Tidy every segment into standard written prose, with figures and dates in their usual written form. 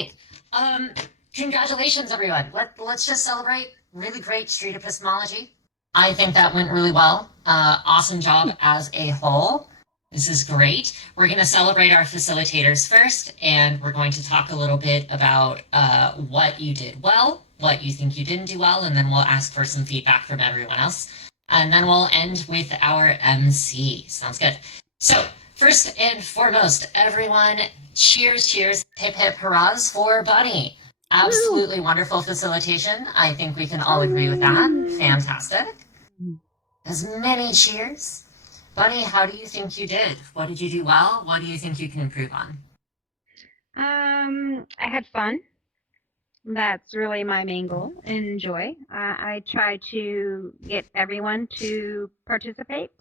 right. Um, Congratulations, everyone. Let's just celebrate. Really great street epistemology. I think that went really well. Awesome job as a whole. This is great. We're going to celebrate our facilitators first, and we're going to talk a little bit about what you did well, what you think you didn't do well, and then we'll ask for some feedback from everyone else. And then we'll end with our MC. Sounds good. So, first and foremost, everyone, cheers, cheers, hip hip hurrahs for Bunny. Absolutely wonderful facilitation. I think we can all agree with that. Fantastic. As many cheers. Bunny, how do you think you did? What did you do well? What do you think you can improve on? I had fun. That's really my main goal and enjoy. I try to get everyone to participate.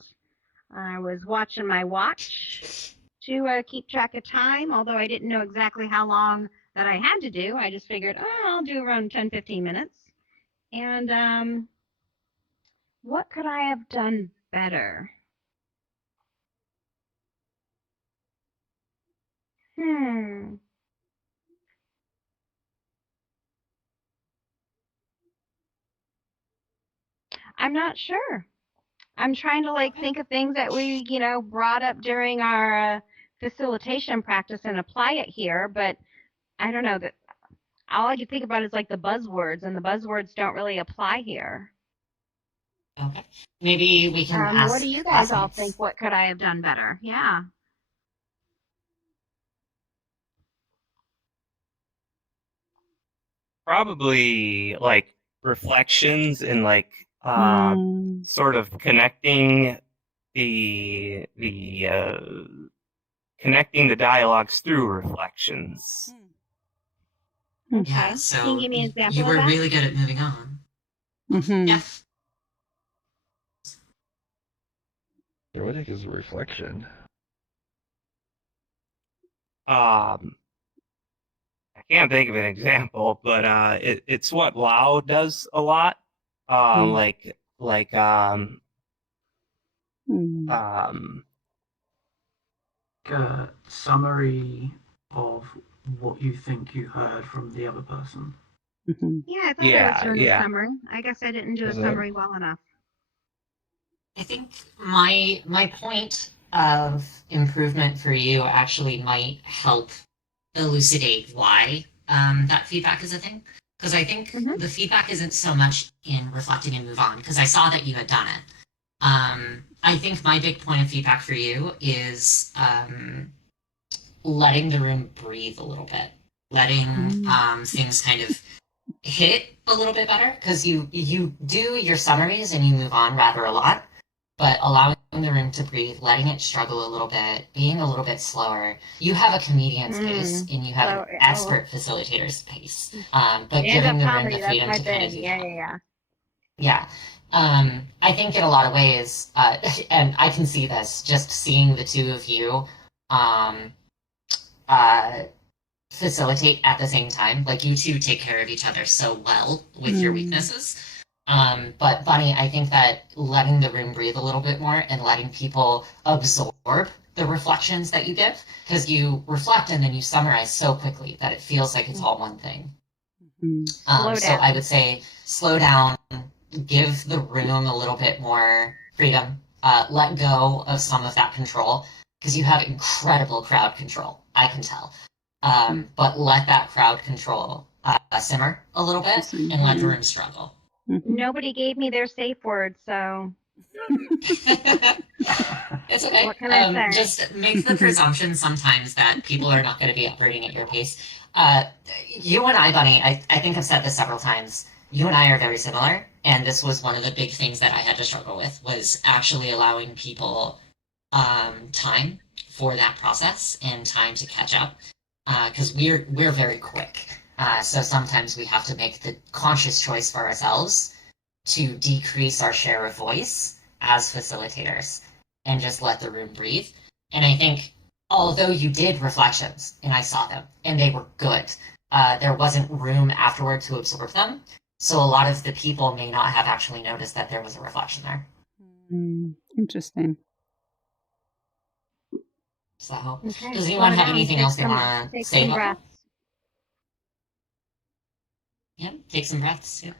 I was watching my watch to keep track of time, although I didn't know exactly how long that I had to do. I just figured, oh, I'll do around 10, 15 minutes. And what could I have done better? Hmm, I'm not sure. I'm trying to like Okay. think of things that we, brought up during our facilitation practice and apply it here, but I don't know that all I can think about is like the buzzwords, and the buzzwords don't really apply here. Okay. Maybe we can What do ask you guys all think? classmates. What could I have done better? Yeah. Probably like reflections and like Mm. sort of the connecting the dialogues through reflections. Okay. Yeah, Can you so give me an you example of were that? really good at moving on. Mm-hmm. Yeah. Yeah, what the heck is a reflection? Um, I can't think of an example, but it's what Lao does a lot. Mm. Like Mm. um A summary of what you think you heard from the other person. Mm-hmm. Yeah, I thought I was doing a yeah. summary. I guess I didn't do a Is that- summary well enough. I think my point of improvement for you actually might help elucidate why that feedback is a thing. Because I think Mhm. the feedback isn't so much in reflecting and move on, because I saw that you had done it. I think my big point of feedback for you is letting the room breathe a little bit, letting things kind of hit a little bit better, because you do your summaries and you move on rather a lot, but allowing the room to breathe, letting it struggle a little bit, being a little bit slower. You have a comedian's pace and you have an expert facilitator's pace, but giving the room comedy, the that's freedom my to kind of thing. do Yeah, that. yeah, Yeah. I think in a lot of ways, and I can see this just seeing the two of you um, uh, facilitate at the same time. Like you two take care of each other so well with your weaknesses. But Bunny, I think that letting the room breathe a little bit more and letting people absorb the reflections that you give, because you reflect and then you summarize so quickly that it feels like it's all one thing. Mm-hmm. So I would say slow down, give the room a little bit more freedom, let go of some of that control, because you have incredible crowd control, I can tell. But let that crowd control simmer a little bit and let the room struggle. Mm-hmm. Nobody gave me their safe word, so It's okay. What can I say? Just make the presumption sometimes that people are not going to be operating at your pace. You and I, Bunny, I think I've said this several times. You and I are very similar, and this was one of the big things that I had to struggle with was actually allowing people time for that process and time to catch up, because we're very quick. So sometimes we have to make the conscious choice for ourselves to decrease our share of voice as facilitators and just let the room breathe. And I think although you did reflections and I saw them and they were good, there wasn't room afterward to absorb them. So a lot of the people may not have actually noticed that there was a reflection there. Interesting. So okay. does anyone slow have down, anything take else they some- want to take say some about that? breaths. Yeah, take some breaths. Yeah.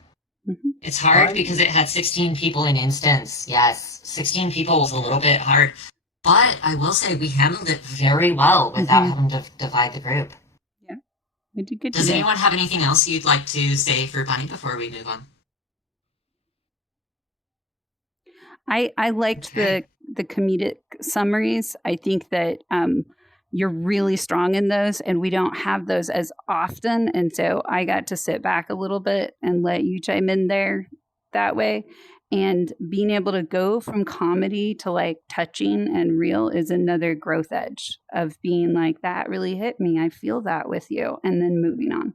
Mhm. It's hard I- because it had 16 people in instance. Yes, 16 people was a little bit hard. But I will say we handled it very well without Mhm. having to divide the group. We did good Does today. anyone have anything else you'd like to say for Bunny before we move on? I liked Okay. the comedic summaries. I think that you're really strong in those, and we don't have those as often. And so I got to sit back a little bit and let you chime in there that way. And being able to go from comedy to like touching and real is another growth edge of being like, that really hit me. I feel that with you. And then moving on.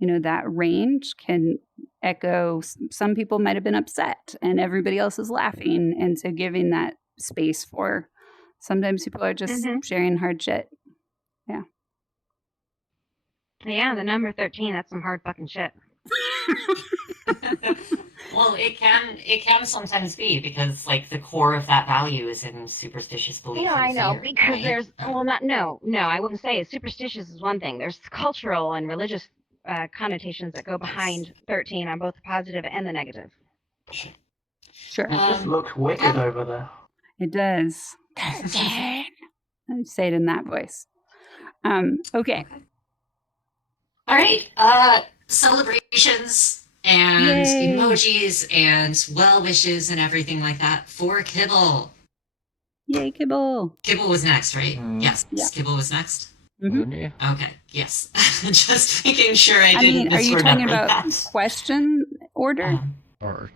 You know, that range can echo. Some people might have been upset and everybody else is laughing. And so giving that space for sometimes people are just Mhm. sharing hard shit. Yeah, the number 13, that's some hard fucking shit. Well, it can sometimes be because like the core of that value is in superstitious belief. Yeah, and I know, fear, because right? there's, well, no, I wouldn't say superstitious is one thing. There's cultural and religious connotations that go behind 13 on both the positive and the negative. Sure. It just Um, looks wicked over there. It does. I say it in that voice. Okay. All right. Celebrations and Yay. emojis and well wishes and everything like that for Kibble. Yay, Kibble. Kibble was next, right? Mm. Yes. Yeah. Kibble was next. Mhm. Wouldn't you? Okay. Yes. Just making sure I I didn't mean, are you talking misremember about that. question order? Or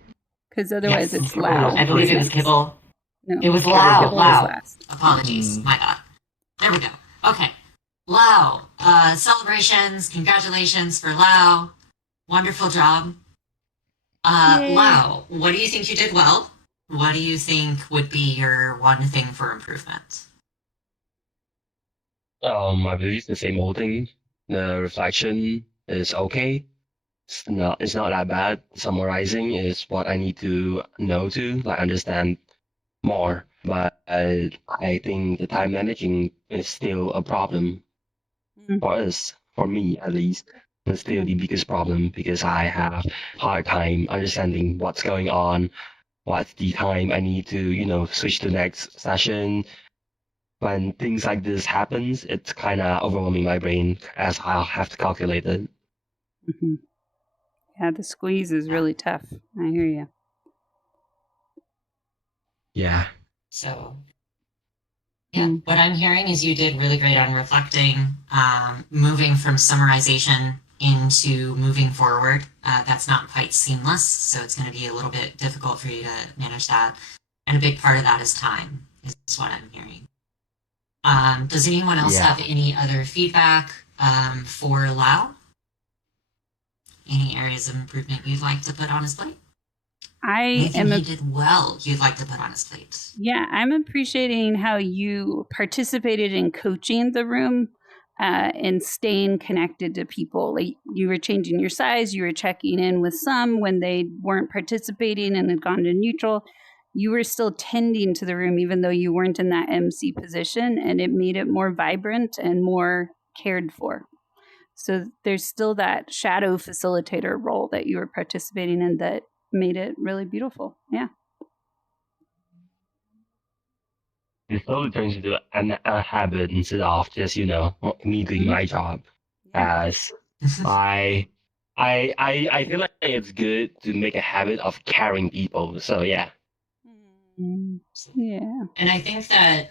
Because otherwise Yes. it's Kibble loud. was I believe it was next. Kibble. No, It was Kibble Lao. Kibble was Lao. last. Apologies. Mm. My bad. There we go. Okay. Lao. Celebrations. Congratulations for Lao. Wonderful job. Yay. Lao, what do you think you did well? What do you think would be your one thing for improvement? I believe the same old thing. The reflection is okay. It's not that bad. Summarizing is what I need to know to like understand more. But I think the time managing is still a problem Mhm. for us, for me at least. It's still the biggest problem because I have hard time understanding what's going on, what's the time I need to, switch to the next session. When things like this happens, it's kind of overwhelming my brain as I'll have to calculate it. Mhm. Yeah, the squeeze is really tough. I hear you. Yeah. So, yeah, Mm. what I'm hearing is you did really great on reflecting, moving from summarization into moving forward. That's not quite seamless, so it's going to be a little bit difficult for you to manage that. And a big part of that is time, is what I'm hearing. Does anyone else Yeah. have any other feedback for Lau? Any areas of improvement you'd like to put on his plate? Anything he did well you'd like to put on his plate? Yeah, I'm appreciating how you participated in coaching the room and staying connected to people. Like you were changing your size, you were checking in with some when they weren't participating and had gone to neutral. You were still tending to the room even though you weren't in that MC position, and it made it more vibrant and more cared for. So there's still that shadow facilitator role that you were participating in that made it really beautiful. Yeah. It slowly turns into a habit instead of just, me doing my job. As I feel like it's good to make a habit of carrying people. So yeah. Yeah. And I think that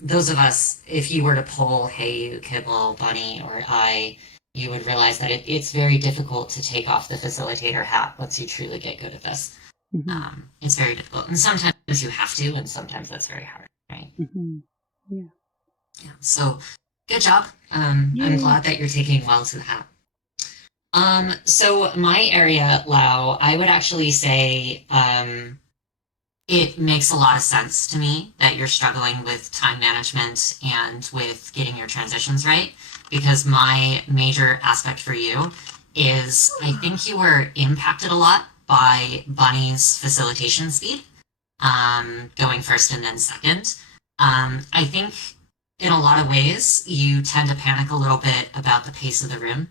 those of us, if you were to poll, hey, you, Kibble, Bunny, or I, you would realize that it's very difficult to take off the facilitator hat once you truly get good at this. Mm-hmm. It's very difficult. And sometimes you have to, and sometimes that's very hard, right? Mm-hmm. Yeah. Yeah. So good job. I'm glad that you're taking well to the hat. So my area, Lau, I would actually say it makes a lot of sense to me that you're struggling with time management and with getting your transitions right, because my major aspect for you is I think you were impacted a lot by Bunny's facilitation speed, going first and then second. I think in a lot of ways you tend to panic a little bit about the pace of the room.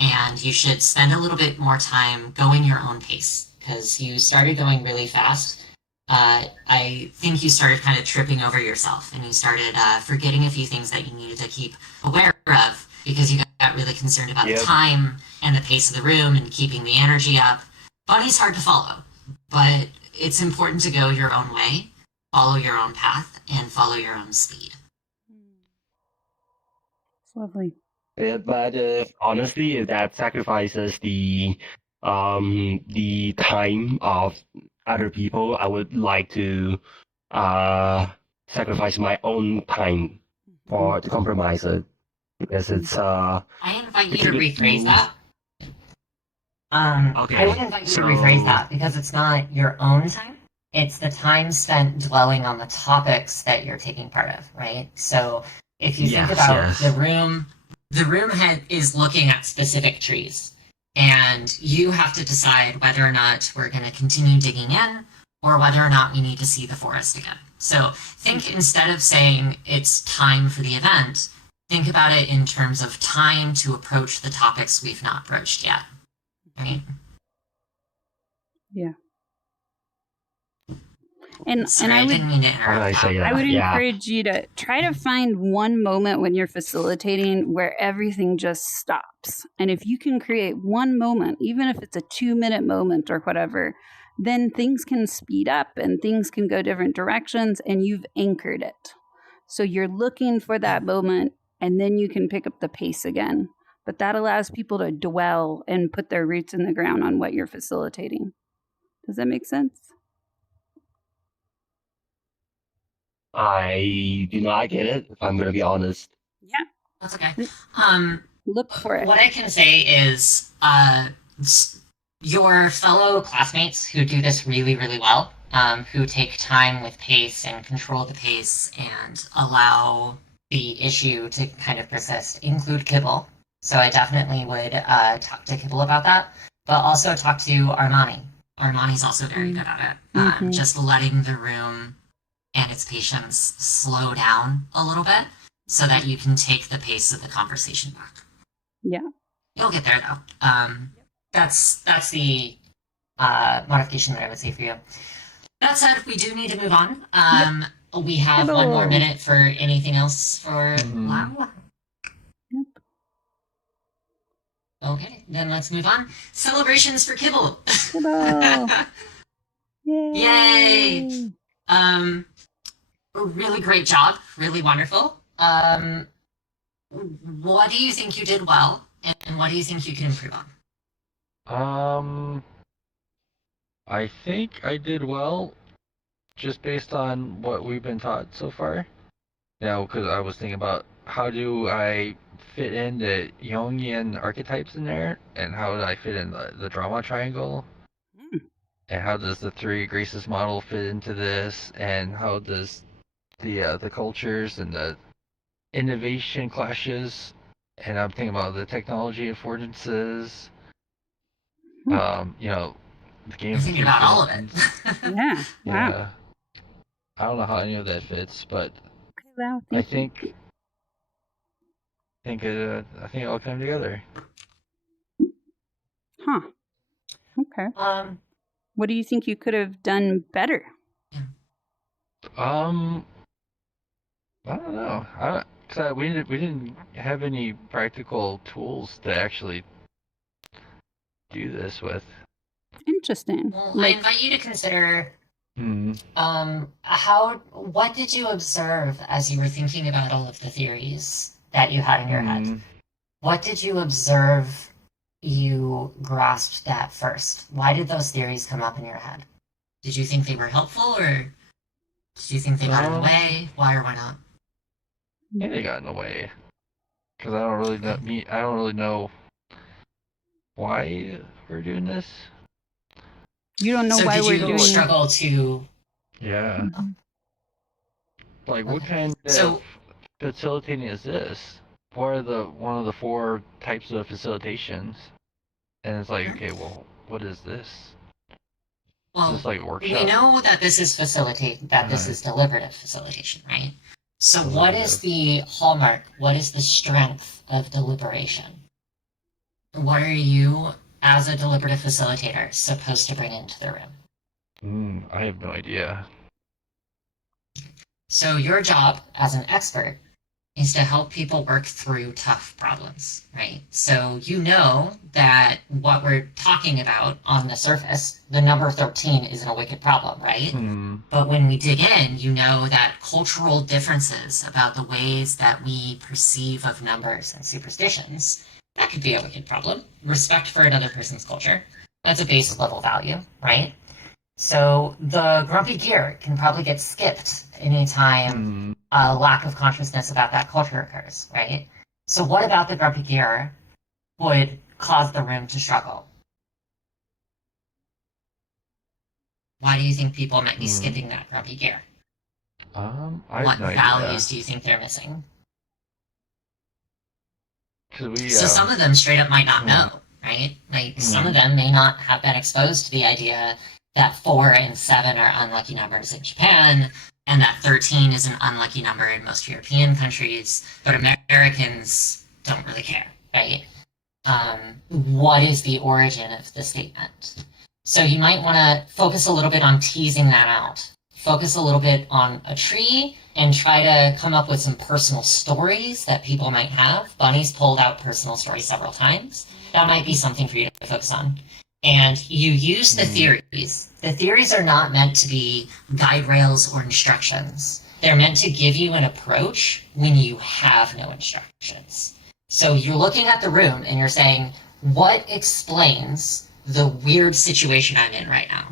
and you should spend a little bit more time going your own pace because you started going really fast. I think you started kind of tripping over yourself and you started forgetting a few things that you needed to keep aware of because you got really concerned about the Yep. time and the pace of the room and keeping the energy up. Bunny's hard to follow, but it's important to go your own way, follow your own path, and follow your own speed. It's lovely. Yeah, but honestly, if that sacrifices the time of other people, I would like to sacrifice my own time to compromise it because it's I invite you to It's a bit rephrase mean. that. Okay, I would invite you so- to rephrase that because it's not your own time. It's the time spent dwelling on the topics that you're taking part of, right? So if you think Yes, about yes. the room head is looking at specific trees, and you have to decide whether or not we're going to continue digging in or whether or not we need to see the forest again. So think instead of saying it's time for the event, think about it in terms of time to approach the topics we've not broached yet. Right? Yeah. And Sorry, I I would didn't mean to How do I interrupt say that. that? I would Yeah. encourage you to try to find one moment when you're facilitating where everything just stops. And if you can create one moment, even if it's a 2-minute moment or whatever, then things can speed up and things can go different directions and you've anchored it. So you're looking for that moment and then you can pick up the pace again. But that allows people to dwell and put their roots in the ground on what you're facilitating. Does that make sense? I do not get it, if I'm going to be honest. Yeah. That's okay. Look for it. What I can say is, your fellow classmates who do this really, really well, who take time with pace and control the pace and allow the issue to kind of persist, include Kibble. So I definitely would talk to Kibble about that, but also talk to Armani. Armani's also very good at it. Mhm. Just letting the room and its patients slow down a little bit so that you can take the pace of the conversation back. Yeah. You'll get there though. That's the modification that I would say for you. That said, we do need to move on. We have one more Kibble. minute for anything else for Mhm. Lau. Yep. Okay, then let's move on. Celebrations for Kibble. Kibble. Yay! Really great job. Really wonderful. What do you think you did well, and what do you think you can improve on? I think I did well, just based on what we've been taught so far. Now, because I was thinking about how do I fit in the Jungian archetypes in there, and how do I fit in the drama triangle, and how does the three graces model fit into this, and how does the cultures and the innovation clashes, and I'm thinking about the technology affordances, the game. You're thinking about all of it. Yeah. Wow. Yeah. I don't know how any of that fits, but Okay, Lau, I thank you. think it all came together. Huh. Okay. What do you think you could have done better? I don't know. Cause we didn't have any practical tools to actually do this with. Interesting. Well, I Like, invite you to consider Hmm. what did you observe as you were thinking about all of the theories that you had in your head? What did you observe you grasped at first? Why did those theories come up in your head? Did you think they were helpful, or did you think they got in the way? Why or why not? I think they got in the way. Cause I don't really know. I don't really know why we're doing this. you don't know So why did we're you doing struggle to? Yeah. Mhm. Like, what kind So- of facilitating is this? What are one of the 4 types of facilitations? And it's like, okay, well, what is this? Is Well, this like a we workshop? know that this is this is deliberative facilitation, right? So what is the hallmark? What is the strength of deliberation? what are you, as a deliberative facilitator, supposed to bring into the room? I have no idea. So your job as an expert is to help people work through tough problems, right? So you know that what we're talking about on the surface, the number 13 isn't a wicked problem, right? But when we dig in, you know that cultural differences about the ways that we perceive of numbers and superstitions, that could be a wicked problem. Respect for another person's culture, that's a base level value, right? So the grumpy gear can probably get skipped anytime a lack of consciousness about that culture occurs, right? So what about the grumpy gear would cause the room to struggle? Why do you think people might be skipping that grumpy gear? I What have no values idea. do you think they're missing? 'Cause we, So some of them straight up might not Hmm. know, right? Like some of them may not have been exposed to the idea that 4 and 7 are unlucky numbers in Japan, and that 13 is an unlucky number in most European countries, but Americans don't really care, right? What is the origin of the statement? So you might want to focus a little bit on teasing that out. Focus a little bit on a tree and try to come up with some personal stories that people might have. Bunny's pulled out personal stories several times. That might be something for you to focus on. And you use the theories. The theories are not meant to be guide rails or instructions. They're meant to give you an approach when you have no instructions. So you're looking at the room and you're saying, what explains the weird situation I'm in right now?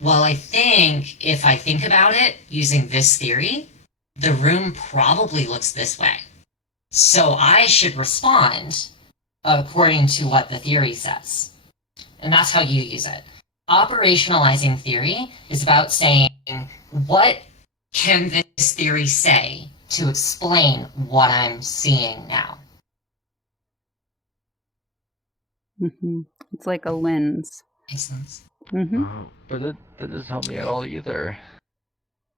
Well, I think if I think about it using this theory, the room probably looks this way. So I should respond according to what the theory says. And that's how you use it. Operationalizing theory is about saying, what can this theory say to explain what I'm seeing now? It's like a lens. Makes sense. But that doesn't help me at all either.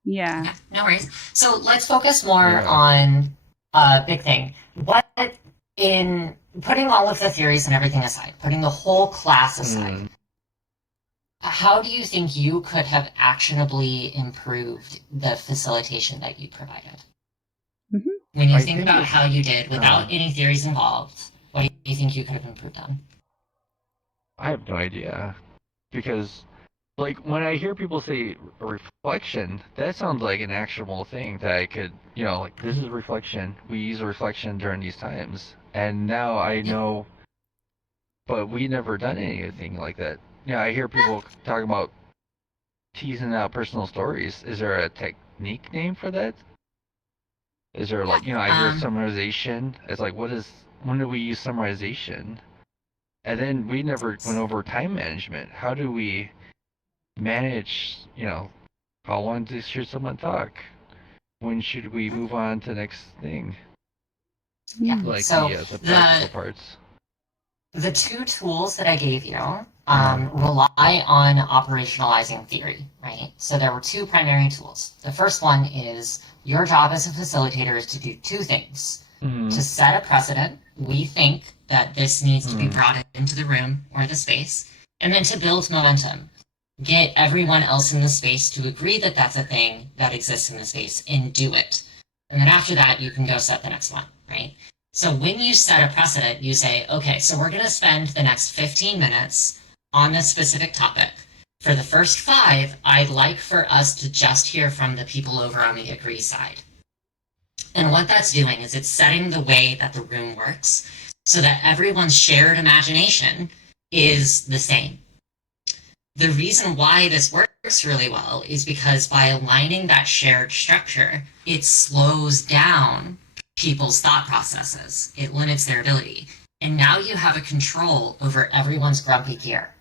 Yeah. Yeah, no worries. So let's focus more Yeah. on a big thing. What, in putting all of the theories and everything aside, putting the whole class aside, how do you think you could have actionably improved the facilitation that you provided? When you I think think about it's- how you did without any theories involved, what do you think you could have improved on? I have no idea. Because, like, when I hear people say reflection, that sounds like an actionable thing that I could, like, this is reflection. We use a reflection during these times. And now I know, but we never done anything like that. I hear people talking about teasing out personal stories. Is there a technique name for that? Is there, like, I hear summarization. It's like, when do we use summarization? And then we never went over time management. How do we manage, how long should someone talk? When should we move on to the next thing? Yeah. Like So the practical parts. the two tools that I gave you rely on operationalizing theory, right? So there were two primary tools. The first one is your job as a facilitator is to do two things. To set a precedent, we think that this needs to be brought into the room or the space, and then to build momentum. Get everyone else in the space to agree that that's a thing that exists in the space and do it. And then after that, you can go set the next one, right? So when you set a precedent, you say, okay, so we're going to spend the next 15 minutes on this specific topic. For the first 5, I'd like for us to just hear from the people over on the agree side. And what that's doing is it's setting the way that the room works so that everyone's shared imagination is the same. The reason why this works really well is because by aligning that shared structure, it slows down people's thought processes. It limits their ability. And now you have a control over everyone's grumpy gear.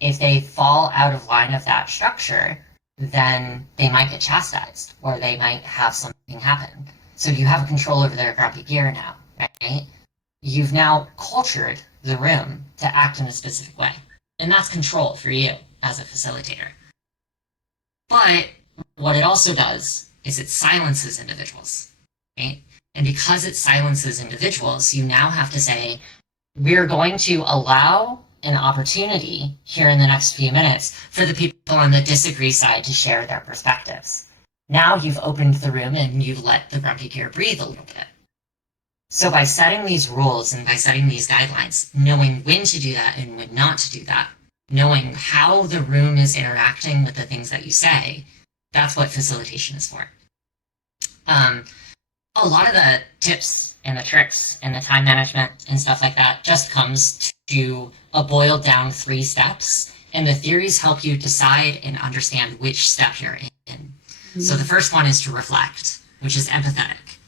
If they fall out of line of that structure, then they might get chastised or they might have something happen. So you have control over their grumpy gear now, right? You've now cultured the room to act in a specific way. And that's control for you as a facilitator. But what it also does is it silences individuals, right? And because it silences individuals, you now have to say, we're going to allow an opportunity here in the next few minutes for the people on the disagree side to share their perspectives. Now you've opened the room and you've let the grumpy gear breathe a little bit. So by setting these rules and by setting these guidelines, knowing when to do that and when not to do that, knowing how the room is interacting with the things that you say, that's what facilitation is for. A lot of the tips and the tricks and the time management and stuff like that just comes to a boiled down 3 steps, and the theories help you decide and understand which step you're in. Mm-hmm. So the first one is to reflect, which is empathetic.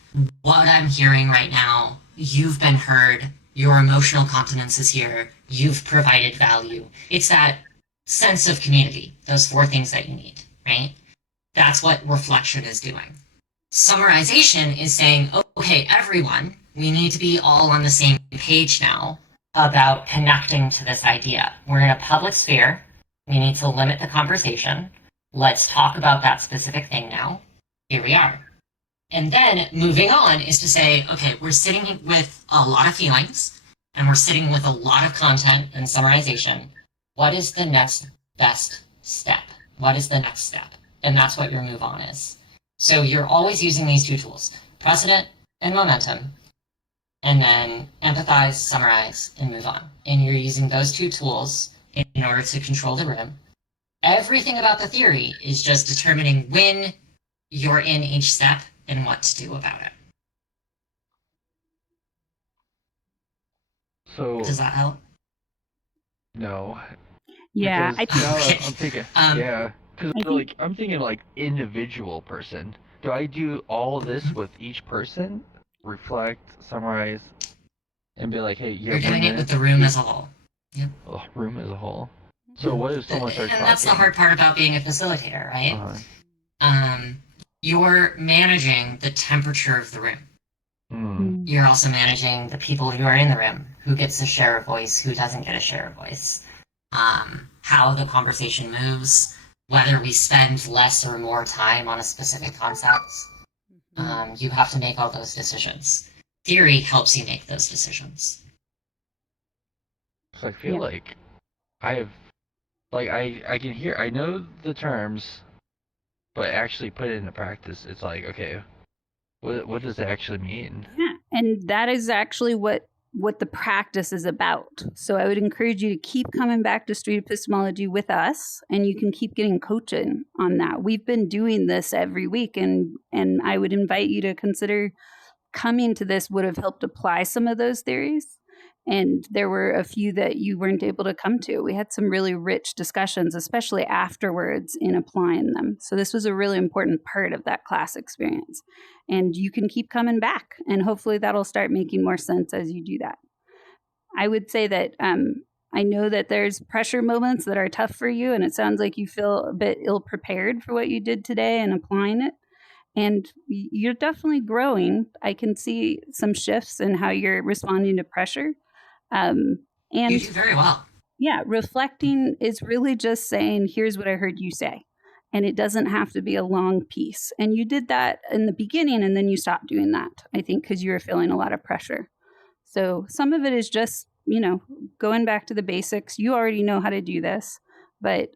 What I'm hearing right now, you've been heard, your emotional continence is here, you've provided value. It's that sense of community, those 4 things that you need, right? That's what reflection is doing. Summarization is saying, okay, everyone, we need to be all on the same page now about connecting to this idea. We're in a public sphere. We need to limit the conversation. Let's talk about that specific thing now. Here we are. And then moving on is to say, okay, we're sitting with a lot of feelings and we're sitting with a lot of content and summarization. What is the next best step? What is the next step? And that's what your move on is. So you're always using these 2 tools, precedent and momentum, and then empathize, summarize, and move on. And you're using those 2 tools in order to control the room. Everything about the theory is just determining when you're in each step and what to do about it. So Does that help? no. Yeah, Because I now think- I'm thinking, Um, yeah, because I think- like I'm thinking like individual person. Do I do all of this with each person? Reflect, summarize, and be like, hey, You're doing it with the room as a whole. room as a whole. So what if someone starts And talking? that's the hard part about being a facilitator, right? Uh-huh. You're managing the temperature of the room. Hmm. You're also managing the people who are in the room, who gets to share a voice, who doesn't get a share a voice, how the conversation moves, whether we spend less or more time on a specific concept. You have to make all those decisions. Theory helps you make those decisions. So I feel Yeah. like I have, like I can hear, I know the terms, but actually put it into practice, it's like, okay, what does it actually mean? Yeah, and that is actually what the practice is about. So I would encourage you to keep coming back to street epistemology with us, and you can keep getting coaching on that. We've been doing this every week, and I would invite you to consider coming to this would have helped apply some of those theories. And there were a few that you weren't able to come to. We had some really rich discussions, especially afterwards, in applying them. So this was a really important part of that class experience. And you can keep coming back, and hopefully that'll start making more sense as you do that. I would say that I know that there's pressure moments that are tough for you, and it sounds like you feel a bit ill prepared for what you did today and applying it. And you're definitely growing. I can see some shifts in how you're responding to pressure. You And do very well. yeah, reflecting is really just saying, here's what I heard you say. And it doesn't have to be a long piece. And you did that in the beginning, and then you stopped doing that, I think, because you were feeling a lot of pressure. So some of it is just, going back to the basics. You already know how to do this, but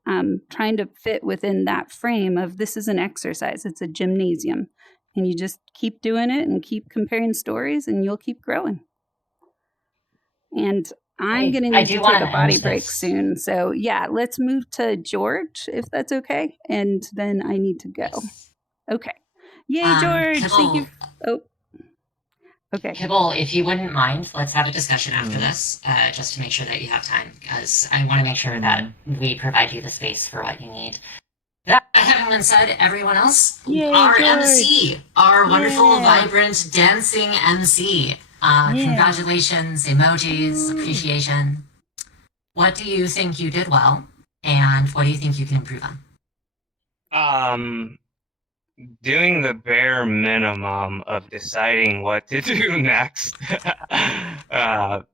trying to fit within that frame of this is an exercise, it's a gymnasium. And you just keep doing it and keep comparing stories, and you'll keep growing. And I'm going to I need do to take wanna a body end break this. soon. So, yeah, let's move to George, if that's okay. And then I need to go. Okay. Yay, George. Thank you. Oh, okay. Kibble, if you wouldn't mind, let's have a discussion after Mm. this, just to make sure that you have time, because I want to make sure that we provide you the space for what you need. That having been said, everyone else, Yay, our George. MC, our wonderful, Yeah. vibrant, dancing MC. Congratulations, emojis, appreciation. What do you think you did well, and what do you think you can improve on? Doing the bare minimum of deciding what to do next. That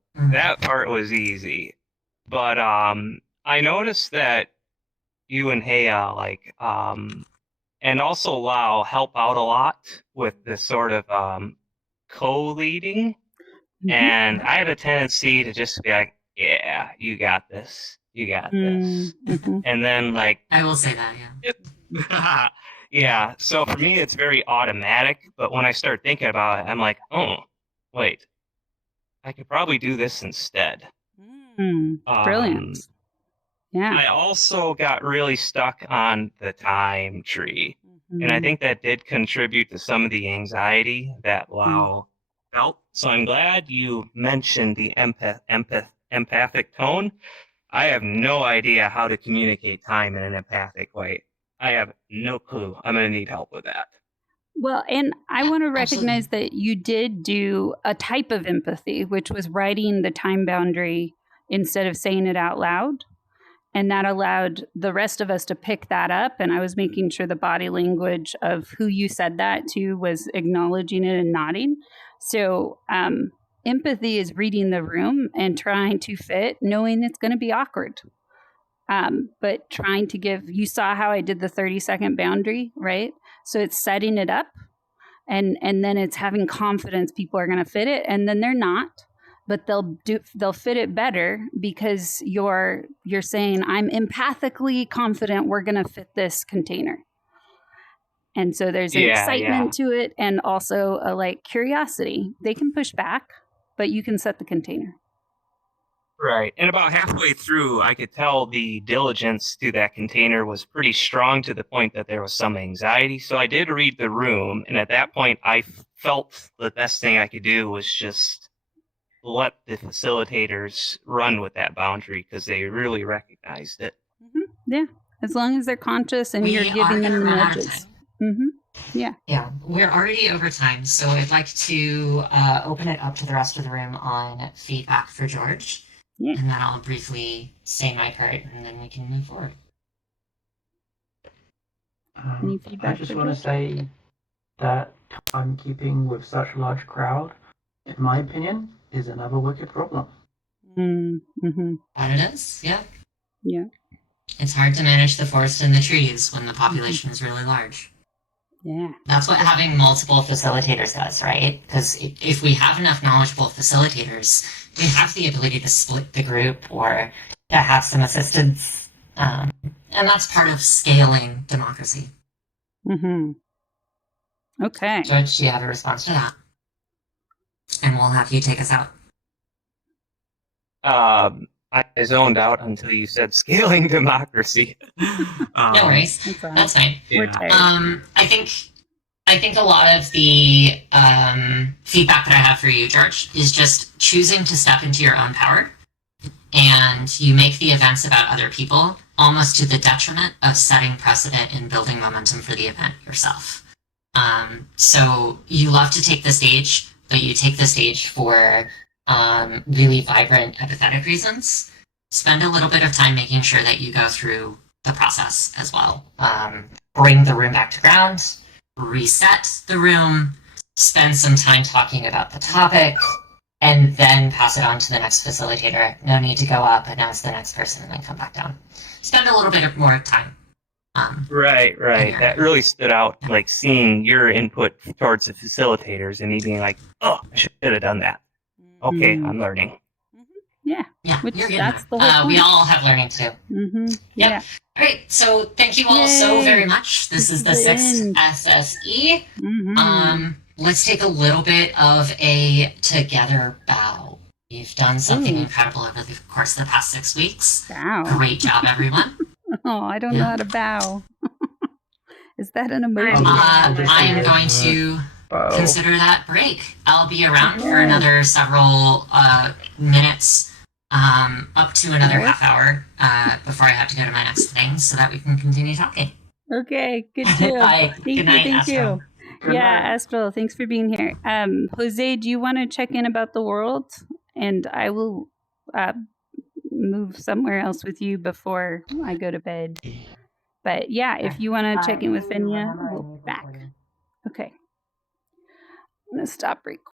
part was easy. But I noticed that you and Heya, and also Lau help out a lot with this sort of co-leading. And I have a tendency to just be like, yeah, you got this. You got this. Mm-hmm. And then, like, I will say that, yeah. yeah. So for me, it's very automatic. But when I start thinking about it, I'm like, oh, wait, I could probably do this instead. Brilliant. Yeah. I also got really stuck on the time tree. And I think that did contribute to some of the anxiety that Lau felt. So I'm glad you mentioned the empathic tone. I have no idea how to communicate time in an empathic way. I have no clue. I'm going to need help with that. Well, and I want to recognize that you did do a type of empathy, which was writing the time boundary instead of saying it out loud. And that allowed the rest of us to pick that up. And I was making sure the body language of who you said that to was acknowledging it and nodding. So empathy is reading the room and trying to fit, knowing it's going to be awkward. But trying to give, you saw how I did the 30-second boundary, right? So it's setting it up and then it's having confidence people are going to fit it. And then they're not. But they'll fit it better because you're saying, I'm empathically confident we're going to fit this container. And so there's an excitement to it and also a like curiosity. They can push back, but you can set the container. Right. And about halfway through, I could tell the diligence to that container was pretty strong to the point that there was some anxiety. So I did read the room. And at that point, I felt the best thing I could do was just let the facilitators run with that boundary because they really recognized it. Yeah, as long as they're conscious and you're giving them the nudges. Yeah. Yeah, we're already over time, so I'd like to open it up to the rest of the room on feedback for George. Yeah. And then I'll briefly say my part, and then we can move forward. Any I feedback just for want to George? say that timekeeping with such a large crowd, in my opinion, is another wicked problem. That it is, yeah. Yeah. It's hard to manage the forest and the trees when the population is really large. Yeah. That's what having multiple facilitators does, right? Because if we have enough knowledgeable facilitators, we have the ability to split the group or to have some assistance. And that's part of scaling democracy. Okay. George, do you have a response to that? And we'll have you take us out. I zoned out until you said scaling democracy. No worries. That's fine. We're tired. I think a lot of the feedback that I have for you, George, is just choosing to step into your own power, and you make the events about other people, almost to the detriment of setting precedent and building momentum for the event yourself. So you love to take the stage, but you take the stage for really vibrant, empathetic reasons. Spend a little bit of time making sure that you go through the process as well. Bring the room back to ground, reset the room, spend some time talking about the topic, and then pass it on to the next facilitator. No need to go up, announce the next person, and then come back down. Spend a little bit more time. Right. That really stood out, like seeing your input towards the facilitators and me being like, oh, I should have done that. Okay, I'm learning. Yeah. Which you're getting that's there. the whole point. We all have learning too. Yeah. All right, so thank you all so very much. This is the The 6th end. SSE. Let's take a little bit of a together bow. You've done something incredible over the course of the past 6 weeks. Bow. Great job, everyone. Oh, I don't know how to bow. Is that an emoji? I am going to consider that break. I'll be around for another several minutes, up to another half hour before I have to go to my next thing so that we can continue talking. Okay, good deal. Bye. Thank Good you, night, thank Astro. you. Yeah, Astral, thanks for being here. Jose, do you want to check in about the world? And I will move somewhere else with you before I go to bed. But yeah, if you want to check in with Fenya, we'll be back. Okay. I'm going to stop recording.